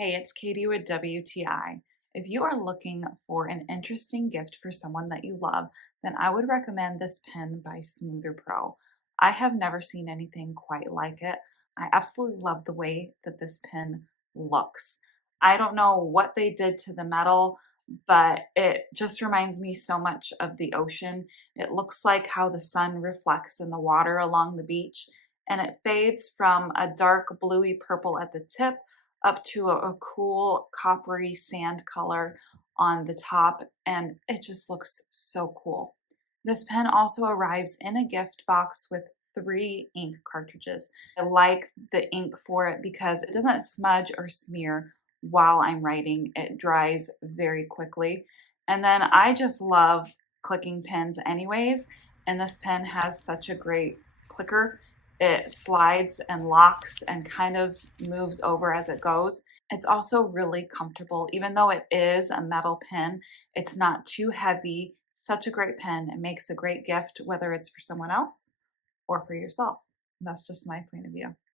Hey, it's Katie with WTI. If you are looking for an interesting gift for someone that you love, then I would recommend this pen by SMOOTHERPRO. I have never seen anything quite like it. I absolutely love the way that this pen looks. I don't know what they did to the metal, but it just reminds me so much of the ocean. It looks like how the sun reflects in the water along the beach, and it fades from a dark bluey purple at the tip up to a cool coppery sand color on the top, and it just looks so cool. This pen also arrives in a gift box with 3 ink cartridges. I like the ink for it because it doesn't smudge or smear while I'm writing. It dries very quickly. And then I just love clicking pens anyways, and this pen has such a great clicker. It slides and locks and kind of moves over as it goes. It's also really comfortable. Even though it is a metal pen, it's not too heavy. Such a great pen. It makes a great gift, whether it's for someone else or for yourself. That's just my point of view.